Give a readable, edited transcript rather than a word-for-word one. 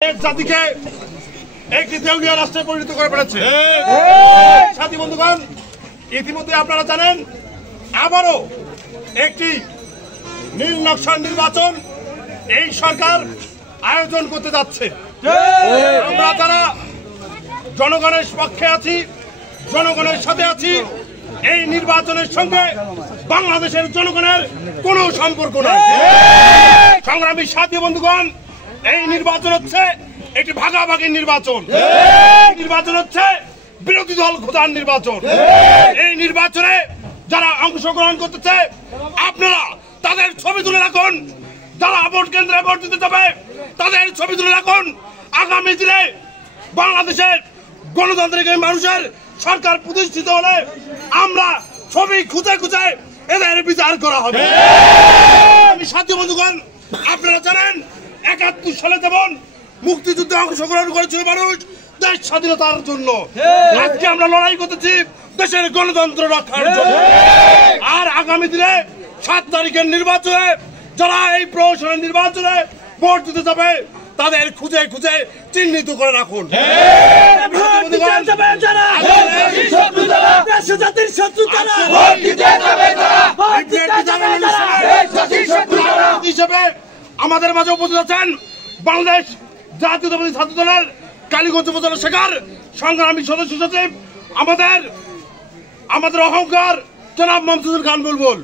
জাতিকে একটি দেউলিয়া রাষ্ট্রে পরিণত করে ফেলেছে। সাথী বন্ধুগণ, ইতিমধ্যে আপনারা জানেন আবারও একটি নীল নকশার নির্বাচন এই সরকার আয়োজন করতে যাচ্ছে। আমরা যারা জনগণের পক্ষে আছি, জনগণের সাথে আছি, এই নির্বাচনের সঙ্গে বাংলাদেশের জনগণের কোনো সম্পর্ক নাই। সংগ্রামী সাথী বন্ধুগণ, এই নির্বাচন হচ্ছে একটি ভাগাভাগির নির্বাচন, নির্বাচন হচ্ছে বিরোধী দল খোঁজার নির্বাচন। এই নির্বাচনে যারা অংশগ্রহণ করতেছে আপনারা তাদের ছবি তুলে রাখুন, যারা ভোট কেন্দ্রে ভোট দিতে যাবে তাদের ছবি তুলে রাখুন। আগামী দিনে বাংলাদেশের গণতান্ত্রিক মানুষের সরকার প্রতিষ্ঠিত হলে আমরা ছবি খুঁজে খুঁজে এদের বিচার করা হবে। আমি সাথী বন্ধুগণ, আপনারা জানেন ৭১ সালে যেমন মুক্তিযুদ্ধে অংশগ্রহণ করেছিল মানুষ দেশ স্বাধীনতার জন্য, আজকে আমরা লড়াই করতেছি দেশের গণতন্ত্র রক্ষার জন্য। আর আগামী দিনে ৭ তারিখের নির্বাচনে যারা এই প্রহসনের নির্বাচনে ভোট দিতে যাবে তাদের খুঁজে খুঁজে চিহ্নিত করে রাখুন। হিসেবে আমাদের মাঝে উপস্থিত আছেন বাংলাদেশ জাতীয়তাবাদী ছাত্র দলের কালীগঞ্জ উপজেলা শাখার সংগ্রামী সদস্য সচিব আমাদের অহংকার জনাব মমসুদুল খান বুলবুল।